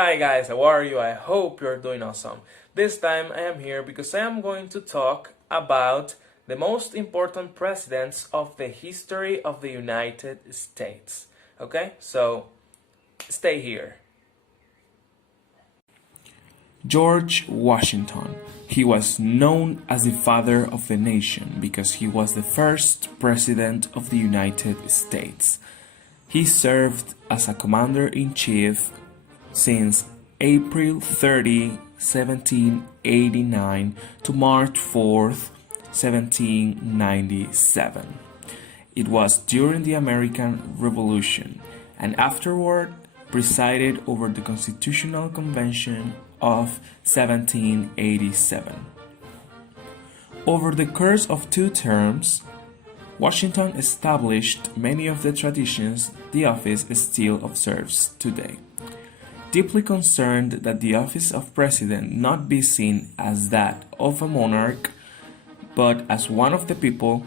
Hi guys, how are you? I hope you're doing awesome. This time I am here because I am going to talk about the most important presidents of the history of the United States. Okay, so stay here. George Washington. He was known as the father of the nation because he was the first president of the United States. He served as a commander-in-chief since April 30, 1789 to March 4, 1797. It was during the American Revolution and afterward presided over the Constitutional Convention of 1787. Over the course of 2 terms, Washington established many of the traditions the office still observes today. Deeply concerned that the office of president not be seen as that of a monarch, but as one of the people,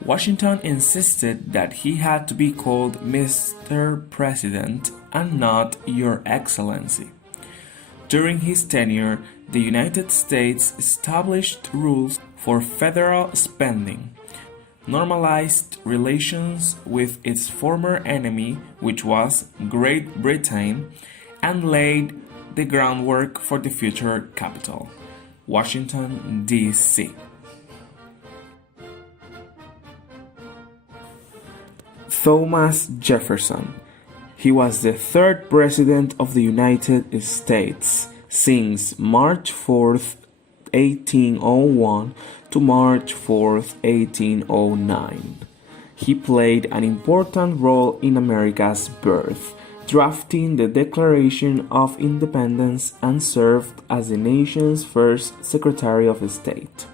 Washington insisted that he had to be called Mr. President and not Your Excellency. During his tenure, the United States established rules for federal spending, normalized relations with its former enemy, which was Great Britain, and laid the groundwork for the future capital, Washington, D.C. Thomas Jefferson. He was the 3rd President of the United States since March 4th, 1801 to March 4th, 1809. He played an important role in America's birth, drafting the Declaration of Independence and served as the nation's first Secretary of State.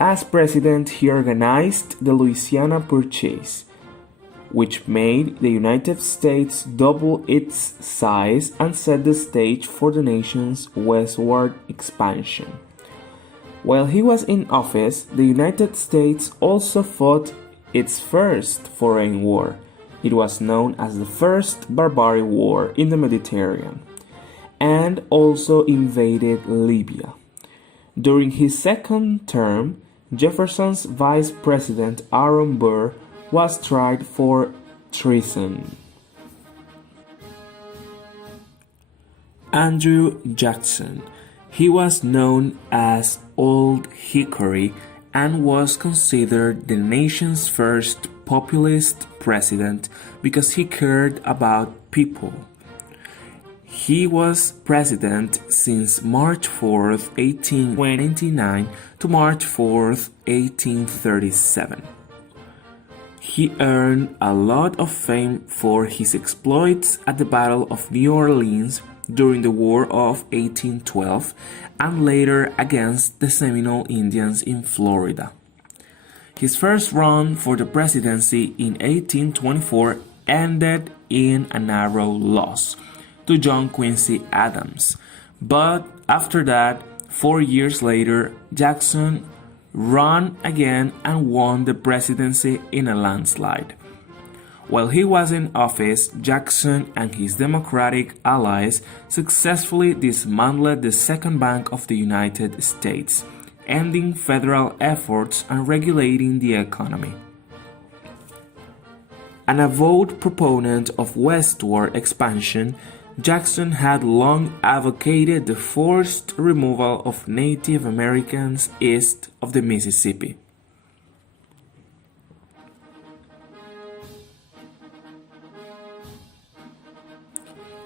As president, he organized the Louisiana Purchase, which made the United States double its size and set the stage for the nation's westward expansion. While he was in office, the United States also fought its first foreign war. It was known as the First Barbary War in the Mediterranean, and also invaded Libya. During his second term, Jefferson's vice president Aaron Burr was tried for treason. Andrew Jackson. He was known as Old Hickory and was considered the nation's first populist president because he cared about people. He was president since March 4th, 1829 to March 4th, 1837. He earned a lot of fame for his exploits at the Battle of New Orleans during the War of 1812 and later against the Seminole Indians in Florida. His first run for the presidency in 1824 ended in a narrow loss to John Quincy Adams, but after that, 4 years later, Jackson ran again and won the presidency in a landslide. While he was in office, Jackson and his Democratic allies successfully dismantled the Second Bank of the United States, ending federal efforts and regulating the economy. An avowed proponent of westward expansion, Jackson had long advocated the forced removal of Native Americans east of the Mississippi.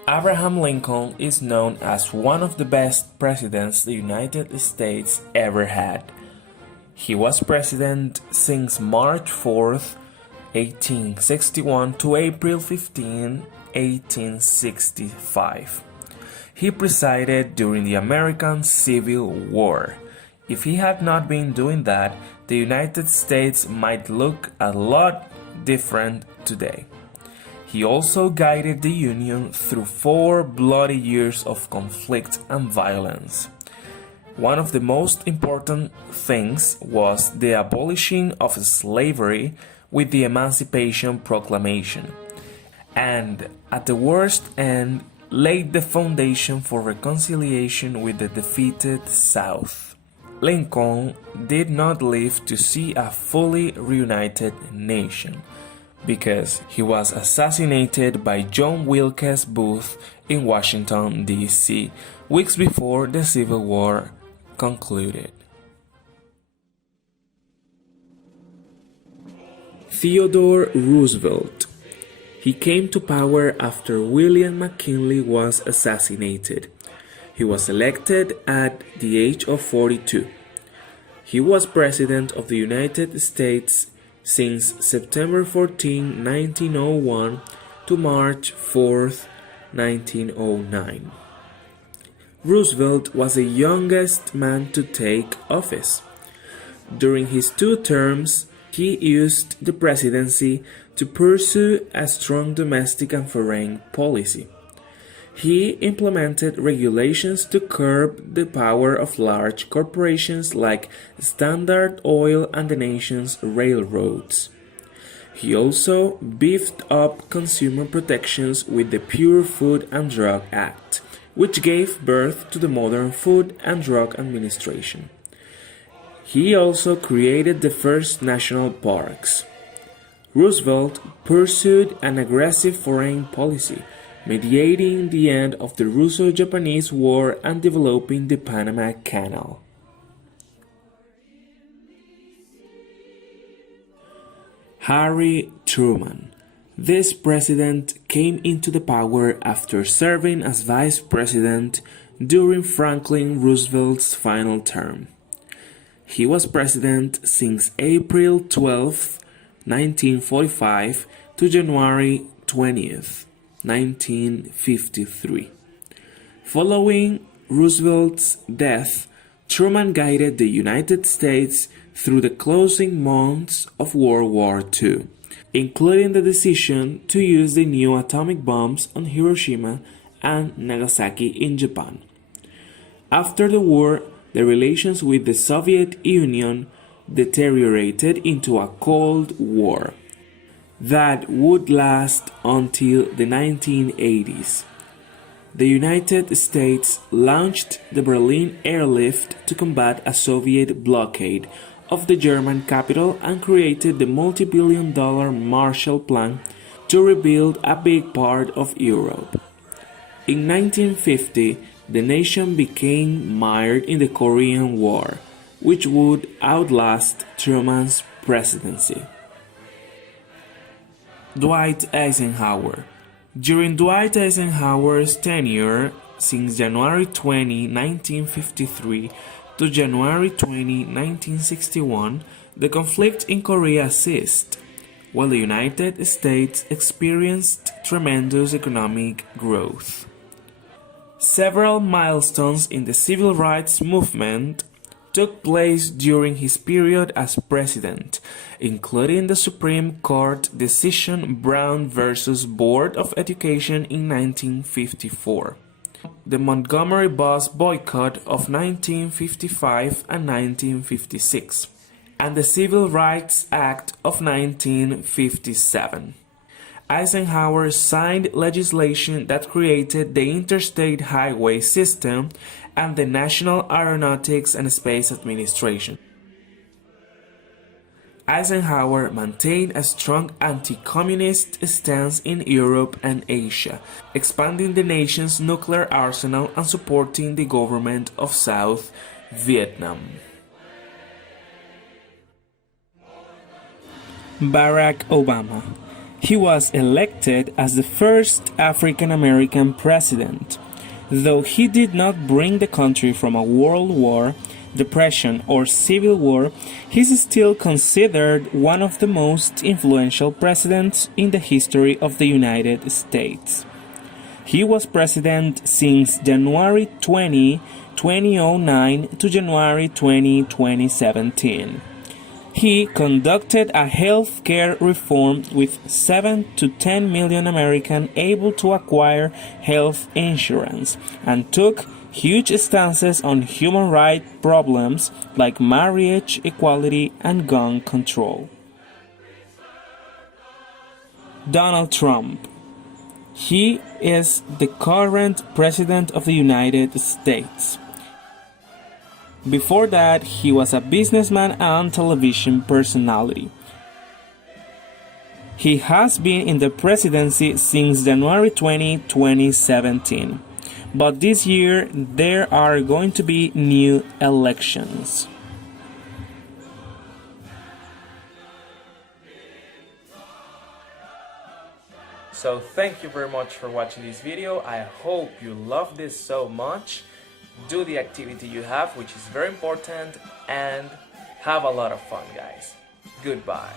Abraham Lincoln is known as one of the best presidents the United States ever had. He was president since March 4th, 1861 to April 15, 1865. He presided during the American Civil War. If he had not been doing that, the United States might look a lot different today. He also guided the Union through 4 bloody years of conflict and violence. One of the most important things was the abolishing of slavery with the Emancipation Proclamation. And at the worst end, laid the foundation for reconciliation with the defeated South. Lincoln did not live to see a fully reunited nation because he was assassinated by John Wilkes Booth in Washington, D.C., weeks before the Civil War concluded. Theodore Roosevelt. He came to power after William McKinley was assassinated. He was elected at the age of 42. He was President of the United States since September 14, 1901 to March 4, 1909. Roosevelt was the youngest man to take office. During his 2 terms, he used the presidency to pursue a strong domestic and foreign policy. He implemented regulations to curb the power of large corporations like Standard Oil and the nation's railroads. He also beefed up consumer protections with the Pure Food and Drug Act, which gave birth to the modern Food and Drug Administration. He also created the first national parks. Roosevelt pursued an aggressive foreign policy, mediating the end of the Russo-Japanese War and developing the Panama Canal. Harry Truman. This president came into the power after serving as vice president during Franklin Roosevelt's final term. He was president since April 12, 1945 to January 20th, 1953. Following Roosevelt's death, Truman guided the United States through the closing months of World War II, including the decision to use the new atomic bombs on Hiroshima and Nagasaki in Japan. After the war, the relations with the Soviet Union deteriorated into a Cold War that would last until the 1980s. The United States launched the Berlin airlift to combat a Soviet blockade of the German capital and created the multi-billion-dollar Marshall Plan to rebuild a big part of Europe. In 1950, the nation became mired in the Korean War, which would outlast Truman's presidency. Dwight Eisenhower. During Dwight Eisenhower's tenure, since January 20, 1953 to January 20, 1961, the conflict in Korea ceased, while the United States experienced tremendous economic growth. Several milestones in the civil rights movement took place during his period as president, including the Supreme Court decision Brown versus Board of Education in 1954, the Montgomery bus boycott of 1955 and 1956, and the Civil Rights Act of 1957. Eisenhower signed legislation that created the Interstate Highway System and the National Aeronautics and Space Administration. Eisenhower maintained a strong anti-communist stance in Europe and Asia, expanding the nation's nuclear arsenal and supporting the government of South Vietnam. Barack Obama. He was elected as the first African-American president. Though he did not bring the country from a world war, depression, or civil war, he is still considered one of the most influential presidents in the history of the United States. He was president since January 20, 2009 to January 20, 2017. He conducted a health care reform with 7 to 10 million Americans able to acquire health insurance and took huge stances on human rights problems like marriage equality and gun control. Donald Trump. He is the current President of the United States. Before that, he was a businessman and television personality. He has been in the presidency since January 20, 2017. But this year, there are going to be new elections. So thank you very much for watching this video. I hope you love this so much. Do the activity you have, which is very important, and have a lot of fun, guys. Goodbye.